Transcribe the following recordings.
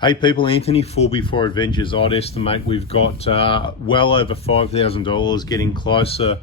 Hey people, Anthony, 4B4 Adventures. I'd estimate we've got well over $5,000, getting closer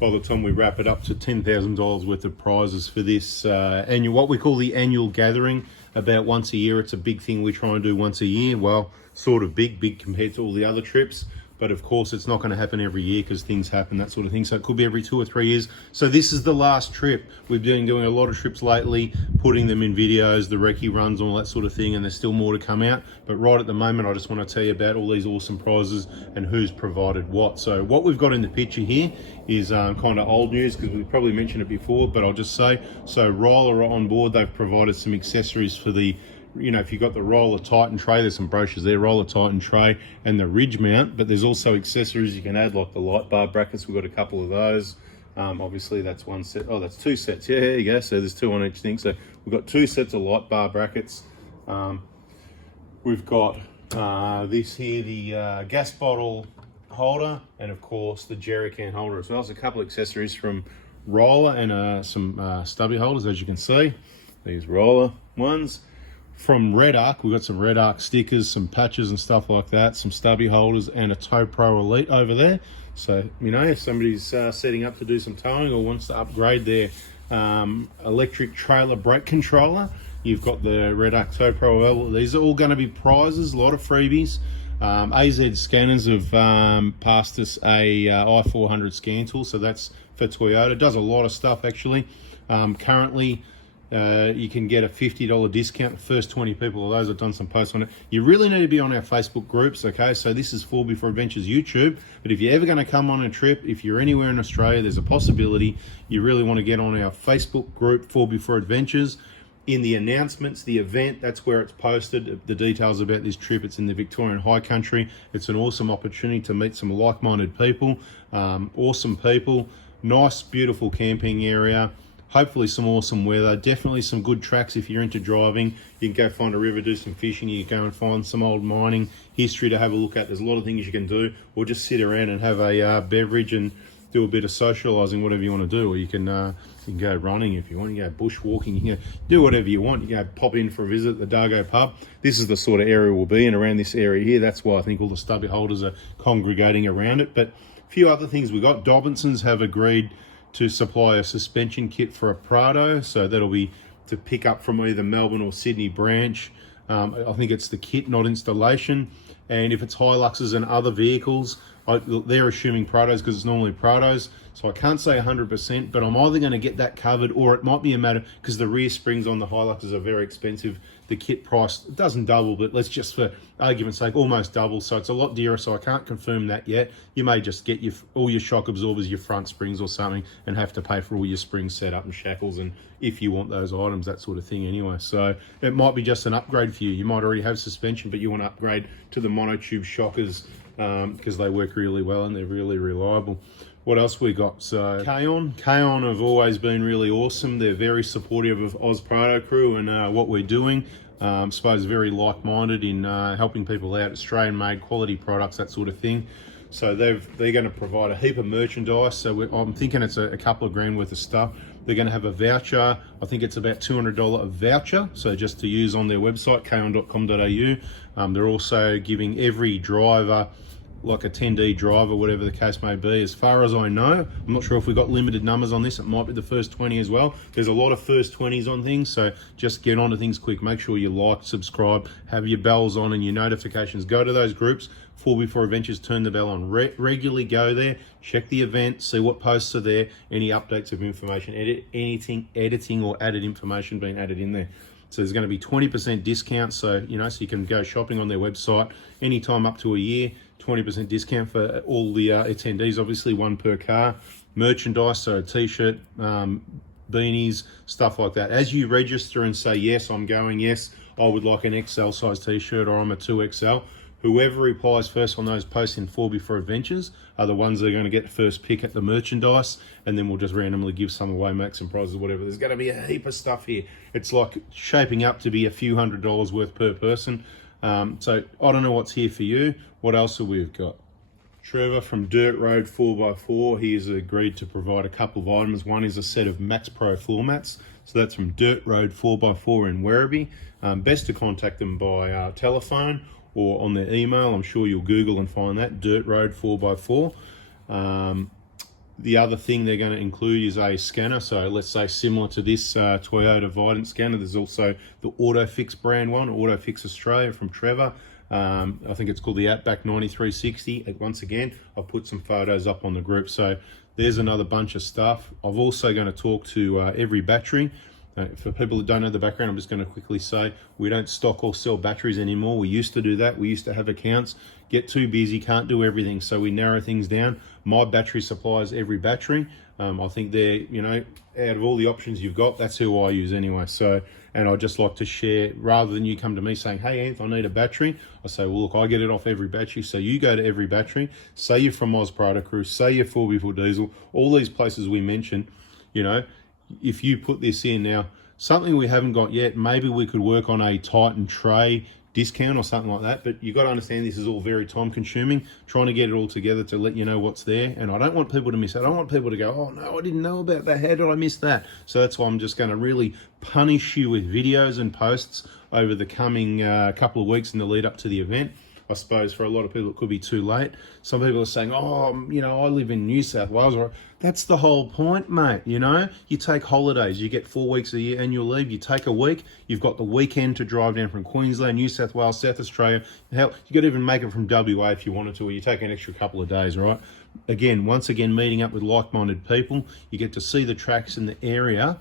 by the time we wrap it up to $10,000 worth of prizes for this annual, what we call the annual gathering, about once a year. It's a big thing we try and do once a year. Well, sort of big compared to all the other trips. But of course, it's not going to happen every year because things happen, that sort of thing. So it could be every 2 or 3 years. So this is the last trip. We've been doing a lot of trips lately, putting them in videos, the recce runs, all that sort of thing, and there's still more to come out. But right at the moment, I just want to tell you about all these awesome prizes and who's provided what. So what we've got in the picture here is kind of old news because we've probably mentioned it before, but I'll just say, so Roller are on board. They've provided some accessories for the, you know, if you've got the Roller Titan tray, there's some brochures there, Roller Titan tray and the ridge mount, but there's also accessories you can add, like the light bar brackets. We've got a couple of those. Obviously that's one set. Oh, that's 2 sets. Yeah, there you go. So there's 2 on each thing. So we've got 2 sets of light bar brackets. We've got this here, the gas bottle holder, and of course the jerry can holder as well. There's a couple of accessories from Roller and some stubby holders, as you can see. These Roller ones. From Red Arc, we've got some Red Arc stickers, some patches and stuff like that, some stubby holders, and a Tow Pro Elite over there. So, you know, if somebody's setting up to do some towing or wants to upgrade their electric trailer brake controller, you've got the Red Arc Tow Pro Elite. These are all going to be prizes, a lot of freebies. AZ Scanners have passed us a i400 scan tool, so that's for Toyota. It does a lot of stuff, actually. Currently, you can get a $50 discount. The first 20 people of those have done some posts on it. You really need to be on our Facebook groups, okay? So this is 4B4 Adventures YouTube, but if you're ever going to come on a trip, if you're anywhere in Australia, there's a possibility you really want to get on our Facebook group, 4B4 Adventures. In the announcements, the event, that's where it's posted, the details about this trip. It's in the Victorian High Country. It's an awesome opportunity to meet some like-minded people, awesome people, nice, beautiful camping area. Hopefully some awesome weather, definitely some good tracks if you're into driving. You can go find a river, do some fishing, you can go and find some old mining history to have a look at. There's a lot of things you can do, or just sit around and have a beverage and do a bit of socialising, whatever you want to do. Or you can go running if you want, you can go bushwalking, you can do whatever you want. You can go pop in for a visit at the Dargo pub. This is the sort of area we'll be in, around this area here. That's why I think all the stubby holders are congregating around it. But a few other things we got. Dobinsons have agreed to supply a suspension kit for a Prado, so that'll be to pick up from either Melbourne or Sydney branch. I think it's the kit, not installation. And if it's Hiluxes and other vehicles, they're assuming Prados because it's normally Prados, so I can't say 100%, but I'm either going to get that covered, or it might be a matter, because the rear springs on the Hiluxes are very expensive. The kit price doesn't double, but let's just, for argument's sake, almost double, so it's a lot dearer, so I can't confirm that yet. You may just get all your shock absorbers, your front springs or something, and have to pay for all your springs set up and shackles, and if you want those items, that sort of thing anyway. So it might be just an upgrade for you. You might already have suspension, but you want to upgrade to the monotube shockers because they work really well and they're really reliable. What else we got? So K-On have always been really awesome. They're very supportive of Oz Prado Crew and what we're doing. I suppose very like-minded in helping people out, Australian-made quality products, that sort of thing. So they're going to provide a heap of merchandise. So I'm thinking it's a couple of grand worth of stuff. They're going to have a voucher. I think it's about $200 a voucher. So just to use on their website, kon.com.au. They're also giving every driver like a 10D driver, whatever the case may be. As far as I know, I'm not sure if we've got limited numbers on this. It might be the first 20 as well. There's a lot of first 20s on things, so just get onto things quick. Make sure you like, subscribe, have your bells on and your notifications. Go to those groups, 4B4 Adventures, turn the bell on. Regularly go there, check the event, see what posts are there, any updates of information, anything editing or added information being added in there. So there's going to be 20% discount, so you can go shopping on their website anytime up to a year. 20% discount for all the attendees, obviously, one per car. Merchandise, so a t-shirt, beanies, stuff like that. As you register and say, yes, I'm going, yes, I would like an XL size t-shirt, or I'm a 2XL, whoever replies first on those posts in 4B4 Adventures are the ones that are going to get the first pick at the merchandise, and then we'll just randomly give some away, make some prizes, whatever. There's going to be a heap of stuff here. It's like shaping up to be a few $100s worth per person. So I don't know what's here for you. What else have we got? Trevor from Dirt Road 4x4, he has agreed to provide a couple of items. One is a set of Max Pro floor mats. So that's from Dirt Road 4x4 in Werribee. Best to contact them by telephone or on their email. I'm sure you'll Google and find that, Dirt Road 4x4. The other thing they're going to include is a scanner. So let's say similar to this Toyota Vidant scanner, there's also the AutoFix brand one, AutoFix Australia from Trevor. I think it's called the Outback 9360. Once again, I'll put some photos up on the group. So there's another bunch of stuff. I'm also going to talk to Every Battery. For people that don't know the background, I'm just going to quickly say we don't stock or sell batteries anymore. We used to do that. We used to have accounts, get too busy, can't do everything. So we narrow things down. My battery supplier is Every Battery. I think they're, out of all the options you've got, that's who I use anyway. So, and I'd just like to share, rather than you come to me saying, hey, Anth, I need a battery. I say, well, look, I get it off Every Battery. So you go to Every Battery, say you're from Oz Protocruise, say you're 4x4 diesel, all these places we mentioned, if you put this in now, something we haven't got yet, maybe we could work on a Titan tray discount or something like that, but you've got to understand this is all very time consuming, trying to get it all together to let you know what's there. And I don't want people to miss it. I don't want people to go, oh no, I didn't know about that, how did I miss that? So that's why I'm just going to really punish you with videos and posts over the coming couple of weeks in the lead up to the event. I suppose for a lot of people it could be too late. Some people are saying, oh, I live in New South Wales. That's the whole point, mate. You take holidays, you get 4 weeks a year annual leave, you take a week, you've got the weekend to drive down from Queensland, New South Wales, South Australia. Hell, you could even make it from WA if you wanted to, or you take an extra couple of days, right? Once again, meeting up with like-minded people, you get to see the tracks in the area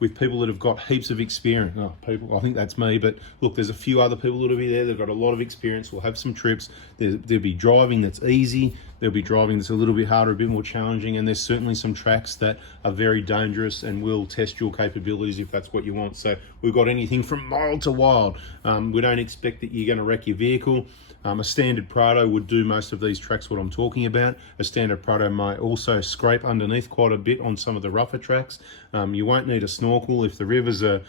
with people that have got heaps of experience. Oh, people, I think that's me, but look, there's a few other people that'll be there. They've got a lot of experience. We'll have some trips. There'll be driving that's easy. There'll be driving that's a little bit harder, a bit more challenging, and there's certainly some tracks that are very dangerous and will test your capabilities if that's what you want. So we've got anything from mild to wild. We don't expect that you're going to wreck your vehicle. A standard Prado would do most of these tracks, what I'm talking about. A standard Prado might also scrape underneath quite a bit on some of the rougher tracks. You won't need a snorkel if the rivers are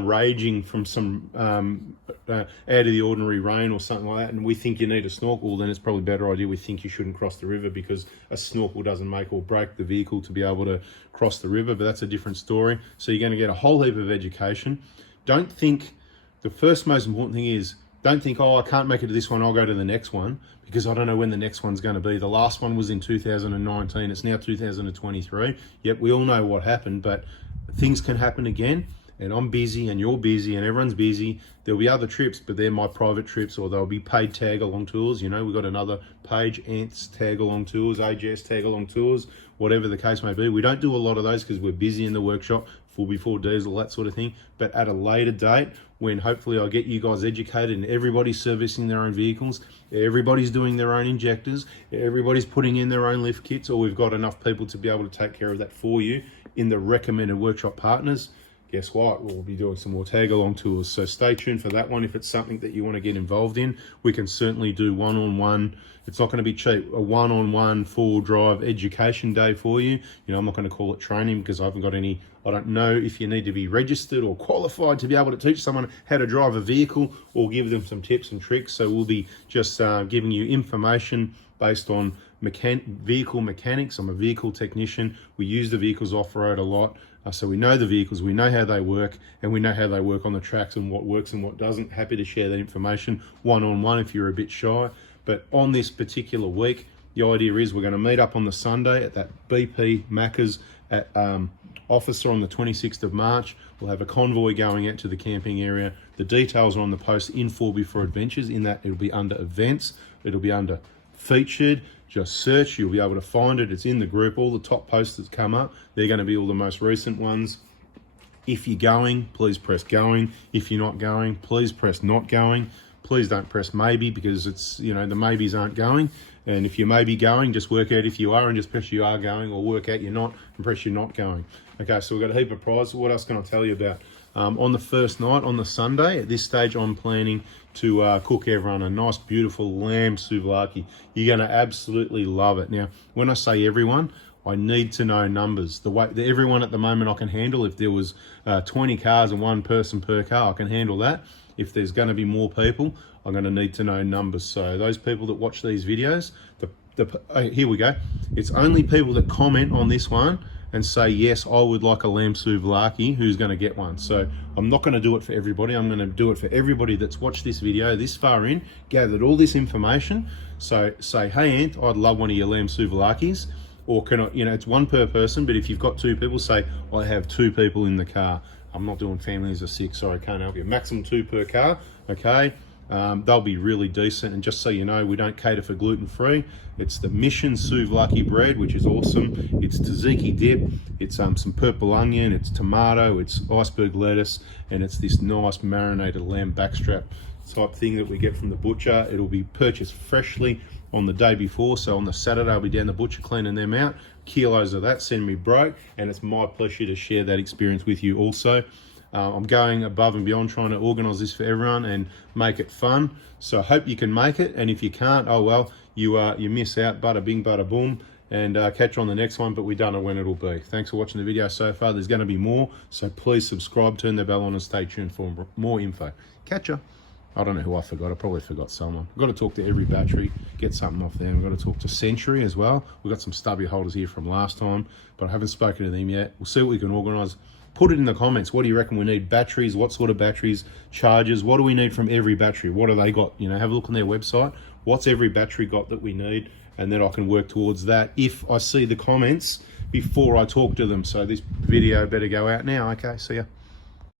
raging from some out of the ordinary rain or something like that, and we think you need a snorkel, then it's probably a better idea we think you shouldn't cross the river, because a snorkel doesn't make or break the vehicle to be able to cross the river, but that's a different story. So you're going to get a whole heap of education. Don't think, the first most important thing is, don't think, oh, I can't make it to this one, I'll go to the next one, because I don't know when the next one's going to be. The last one was in 2019, it's now 2023. Yep, we all know what happened, but things can happen again, and I'm busy and you're busy and everyone's busy. There'll be other trips, but they're my private trips, or they'll be paid tag-along tours. We've got another page, Anth's tag-along tours, AJS tag-along tours, whatever the case may be. We don't do a lot of those because we're busy in the workshop, 4x4 diesel, that sort of thing. But at a later date, when hopefully I'll get you guys educated and everybody's servicing their own vehicles, everybody's doing their own injectors, everybody's putting in their own lift kits, or we've got enough people to be able to take care of that for you in the recommended workshop partners, guess what? We'll be doing some more tag-along tours. So stay tuned for that one. If it's something that you want to get involved in, we can certainly do one-on-one. It's not going to be cheap. A one-on-one full drive education day for you. I'm not going to call it training because I haven't got any, I don't know if you need to be registered or qualified to be able to teach someone how to drive a vehicle or give them some tips and tricks. So we'll be just giving you information based on vehicle mechanics. I'm a vehicle technician. We use the vehicles off-road a lot. So we know the vehicles, we know how they work, and we know how they work on the tracks and what works and what doesn't. Happy to share that information one-on-one if you're a bit shy. But on this particular week, the idea is we're going to meet up on the Sunday at that BP Macca's at Officer on the 26th of March. We'll have a convoy going out to the camping area. The details are on the post in 4x4 Adventures, in that it'll be under events, it'll be under featured. Just search, you'll be able to find it. It's in the group. All the top posts that come up, they're going to be all the most recent ones. If you're going, please press going. If you're not going, please press not going. Please don't press maybe, because it's, the maybes aren't going. And if you may be going, just work out if you are and just press you are going, or work out you're not and press you're not going. Okay, so we've got a heap of prizes. What else can I tell you about? On the first night, on the Sunday, at this stage, I'm planning to cook everyone a nice, beautiful lamb souvlaki. You're going to absolutely love it. Now, when I say everyone, I need to know numbers. Everyone at the moment I can handle. If there was 20 cars and one person per car, I can handle that. If there's going to be more people, I'm going to need to know numbers. So those people that watch these videos, here we go. It's only people that comment on this one and say, yes, I would like a lamb souvlaki, who's going to get one. So I'm not going to do it for everybody. I'm going to do it for everybody that's watched this video this far in, gathered all this information. So say, hey Ant, I'd love one of your lamb souvlakis. Or can I, it's one per person, but if you've got 2 people, say, I have 2 people in the car. I'm not doing families of 6, sorry, I can't help you. Maximum 2 per car, okay? They'll be really decent. And just so you know, we don't cater for gluten-free. It's the Mission Souvlaki bread, which is awesome. It's tzatziki dip, it's some purple onion, it's tomato, it's iceberg lettuce, and it's this nice marinated lamb backstrap type thing that we get from the butcher. It'll be purchased freshly on the day before, so on the Saturday I'll be down the butcher cleaning them out. Kilos of that send me broke, and it's my pleasure to share that experience with you also. I'm going above and beyond trying to organise this for everyone and make it fun. So I hope you can make it, and if you can't, oh well, you miss out. Bada bing, bada boom, and catch you on the next one, but we don't know when it'll be. Thanks for watching the video so far. There's going to be more, so please subscribe, turn the bell on, and stay tuned for more info. Catch ya. I don't know who I forgot. I probably forgot someone. I've got to talk to Every Battery, get something off them. I've got to talk to Century as well. We've got some stubby holders here from last time, but I haven't spoken to them yet. We'll see what we can organise. Put it in the comments. What do you reckon we need? Batteries, what sort of batteries, chargers, what do we need from Every Battery? What do they got? Have a look on their website. What's Every Battery got that we need? And then I can work towards that if I see the comments before I talk to them. So this video better go out now. Okay, see ya.